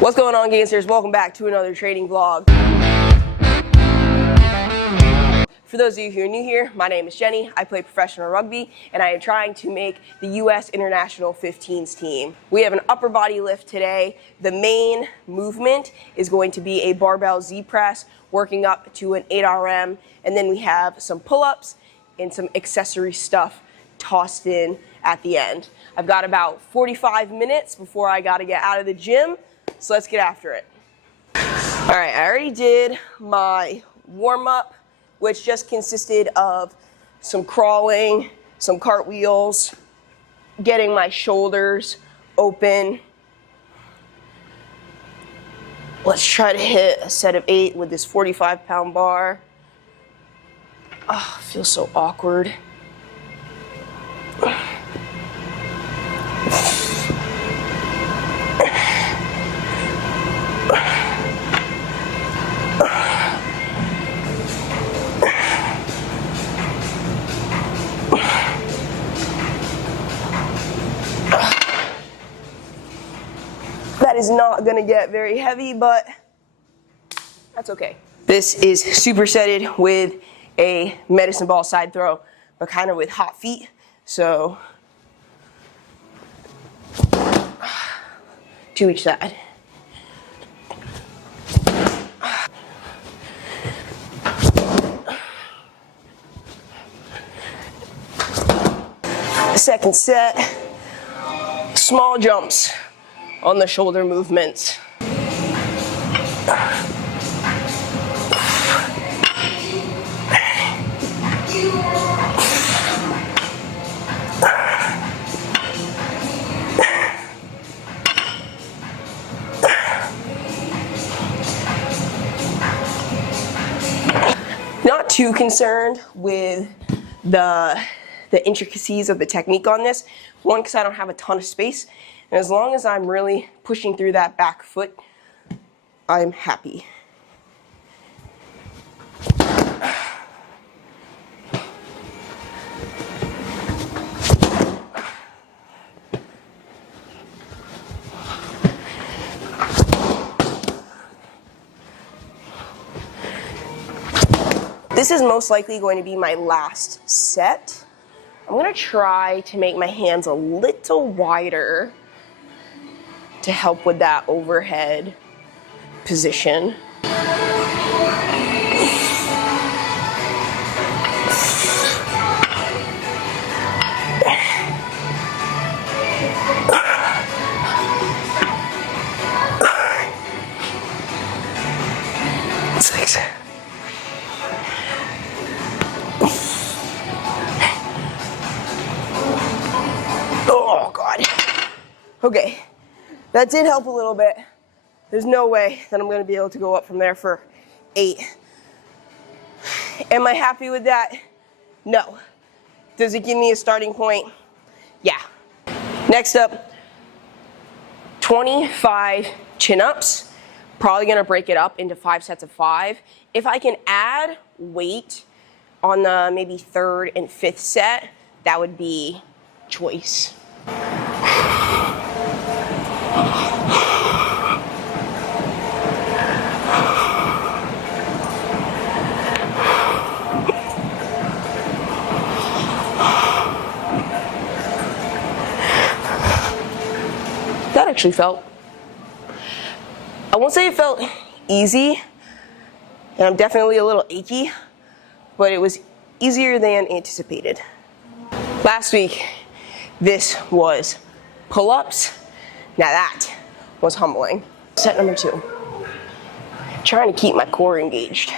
What's going on, gangsters? Welcome back to another training vlog. For those of you who are new here, my name is Jenny. I play professional rugby, and I am trying to make the U.S. International 15s team. We have an upper body lift today. The main movement is going to be a barbell Z press, working up to an 8RM, and then we have some pull-ups and some accessory stuff tossed in at the end. I've got about 45 minutes before I gotta get out of the gym, so let's get after it. All right, I already did my warm-up, which just consisted of some crawling, some cartwheels, getting my shoulders open. Let's try to hit a set of 8 with this 45-pound bar. Oh, feels so awkward. That is not gonna get very heavy, but that's okay. This is supersetted with a medicine ball side throw, but kind of with hot feet. So, to each side. Second set, small jumps on the shoulder movements. Not too concerned with the intricacies of the technique on this. One, because I don't have a ton of space, and as long as I'm really pushing through that back foot, I'm happy. This is most likely going to be my last set. I'm gonna try to make my hands a little wider to help with that overhead position. Six. Oh, God. Okay, that did help a little bit. There's no way that I'm gonna be able to go up from there for 8. Am I happy with that? No. Does it give me a starting point? Yeah. Next up, 25 chin-ups. Probably gonna break it up into 5 sets of 5. If I can add weight on the maybe 3rd and 5th set, that would be choice. That actually felt, I won't say it felt easy, and I'm definitely a little achy, but it was easier than anticipated. Last week, this was pull-ups. Now that was humbling. Set number 2. Trying to keep my core engaged.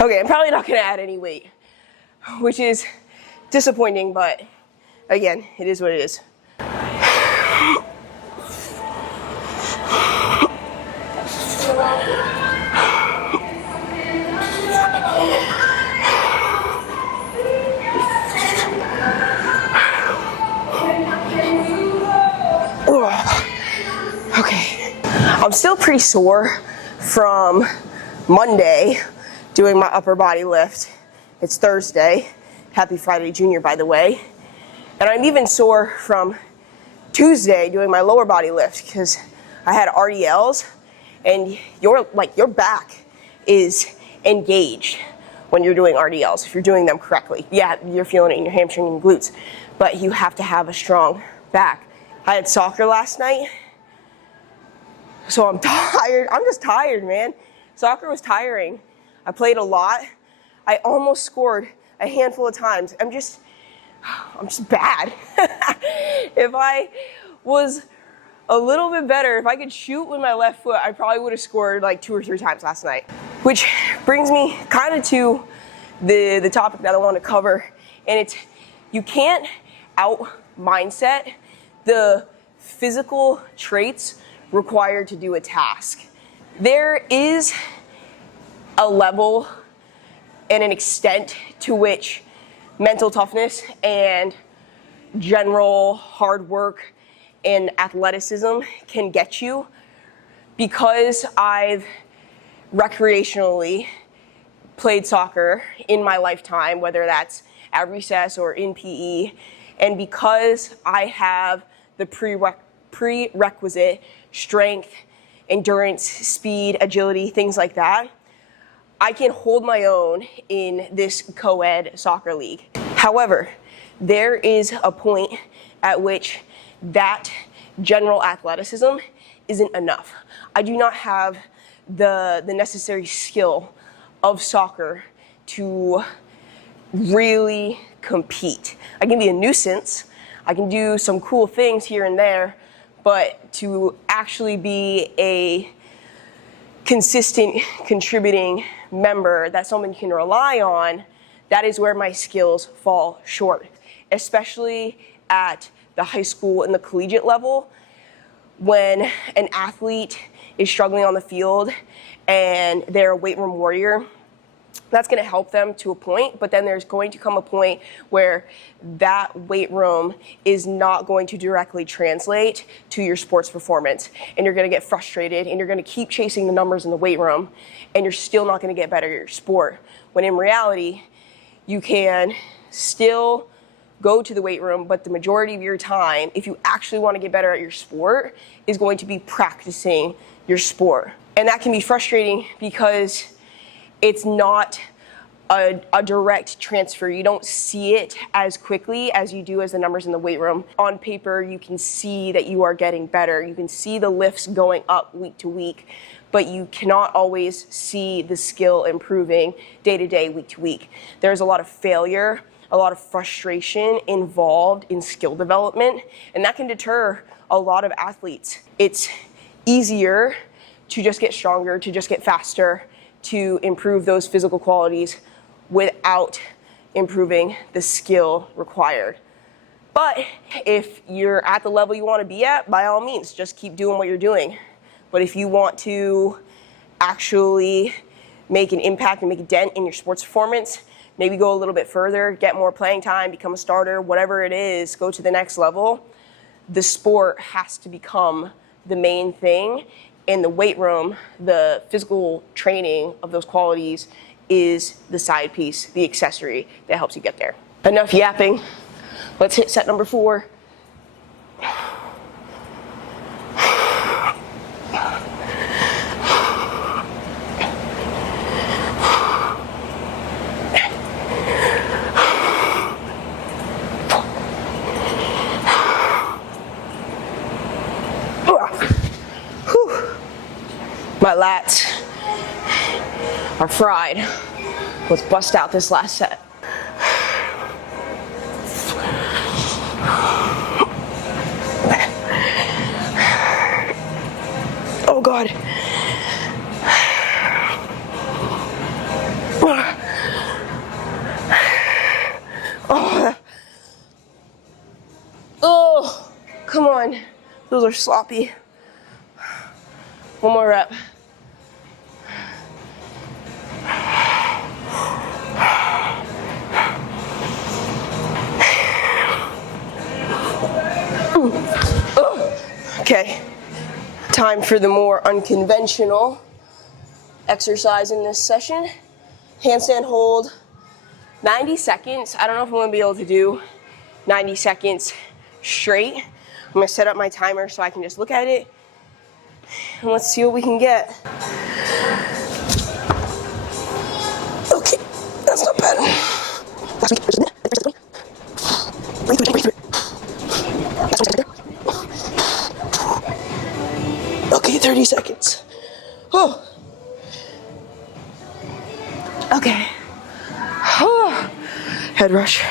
Okay, I'm probably not gonna add any weight, which is disappointing, but again, it is what it is. Okay, I'm still pretty sore from Monday doing my upper body lift. It's Thursday. Happy Friday, Junior, by the way. And I'm even sore from Tuesday doing my lower body lift because I had RDLs, and your back is engaged when you're doing RDLs, if you're doing them correctly. Yeah, you're feeling it in your hamstring and glutes, but you have to have a strong back. I had soccer last night, so I'm tired. I'm just tired, man. Soccer was tiring. I played a lot. I almost scored a handful of times. I'm just bad. If I was a little bit better, if I could shoot with my left foot, I probably would have scored like 2 or 3 times last night. Which brings me kind of to the topic that I want to cover, and it's you can't out-mindset the physical traits required to do a task. There is a level and an extent to which mental toughness and general hard work and athleticism can get you, because I've recreationally played soccer in my lifetime, whether that's at recess or in PE, and because I have the prerequisite strength, endurance, speed, agility, things like that, I can hold my own in this co-ed soccer league. However, there is a point at which that general athleticism isn't enough. I do not have the necessary skill of soccer to really compete. I can be a nuisance. I can do some cool things here and there, but to actually be a consistent contributing member that someone can rely on, that is where my skills fall short, especially at the high school and the collegiate level. When an athlete is struggling on the field and they're a weight room warrior, that's going to help them to a point, but then there's going to come a point where that weight room is not going to directly translate to your sports performance, and you're going to get frustrated, and you're going to keep chasing the numbers in the weight room, and you're still not going to get better at your sport, when in reality you can still go to the weight room, but the majority of your time, if you actually want to get better at your sport, is going to be practicing your sport. And that can be frustrating because it's not a direct transfer. You don't see it as quickly as you do as the numbers in the weight room. On paper, you can see that you are getting better. You can see the lifts going up week to week, but you cannot always see the skill improving day to day, week to week. There's a lot of failure, a lot of frustration involved in skill development, and that can deter a lot of athletes. It's easier to just get stronger, to just get faster, to improve those physical qualities without improving the skill required. But if you're at the level you want to be at, by all means, just keep doing what you're doing. But if you want to actually make an impact and make a dent in your sports performance, maybe go a little bit further, get more playing time, become a starter, whatever it is, go to the next level, the sport has to become the main thing. In the weight room, the physical training of those qualities is the side piece, the accessory that helps you get there. Enough yapping. Let's hit set number 4. My lats are fried. Let's bust out this last set. Oh God. Oh, come on. Those are sloppy. One more rep. Okay, Time for the more unconventional exercise in this session. Handstand hold, 90 seconds. I don't know if I'm gonna be able to do 90 seconds straight. I'm gonna set up my timer so I can just look at it and let's see what we can get. Okay, that's not bad. Okay, 30 seconds. Oh. Okay. Oh. Head rush.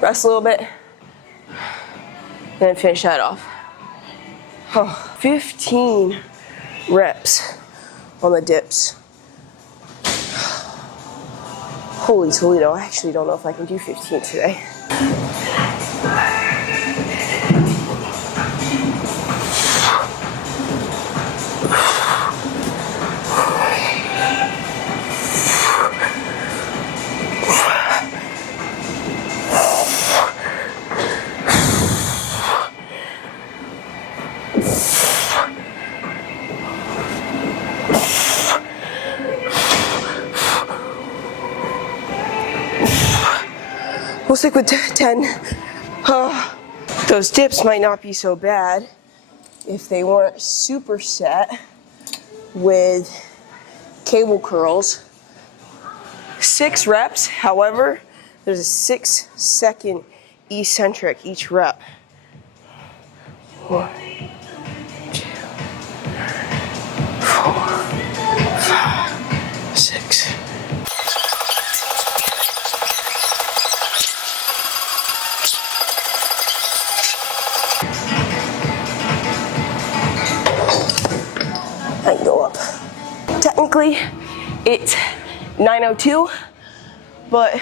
Rest a little bit. And then finish that off. Oh. 15 reps on the dips. Holy Toledo, I actually don't know if I can do 15 today. We'll stick with 10. Those dips might not be so bad if they weren't superset with cable curls. 6 reps, however, there's a 6-second eccentric each rep. 1, 2, 4, 5, 6. I can go up. Technically, it's 9:02, but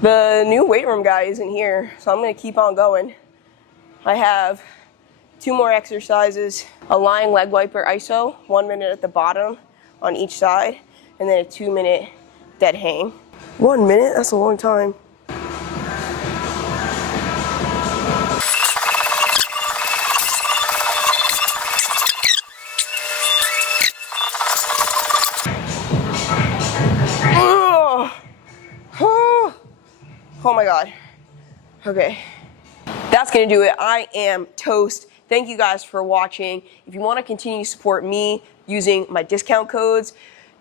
the new weight room guy isn't here, so I'm gonna keep on going. I have 2 more exercises, a lying leg wiper iso, 1 minute at the bottom on each side, and then a 2-minute dead hang. 1 minute, that's a long time. Oh my God. Okay. That's gonna do it. I am toast. Thank you guys for watching. If you want to continue to support me using my discount codes,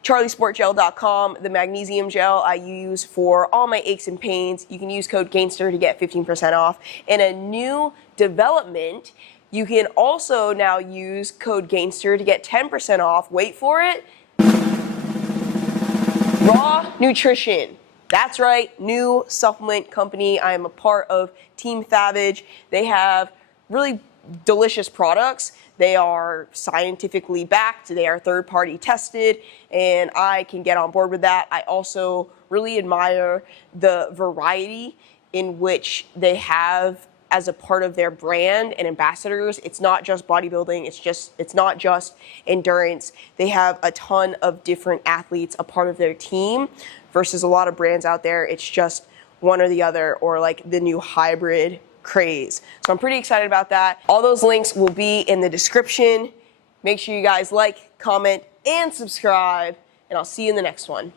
charliesportgel.com, the magnesium gel I use for all my aches and pains. You can use code GAINSTER to get 15% off. And a new development, you can also now use code GAINSTER to get 10% off. Wait for it. Raw Nutrition. That's right, new supplement company. I am a part of Team Thavage. They have really delicious products. They are scientifically backed. They are third-party tested, and I can get on board with that. I also really admire the variety in which they have as a part of their brand and ambassadors. It's not just bodybuilding, it's not just endurance. They have a ton of different athletes a part of their team versus a lot of brands out there. It's just one or the other, or like the new hybrid craze. So I'm pretty excited about that. All those links will be in the description. Make sure you guys like, comment, and subscribe, and I'll see you in the next one.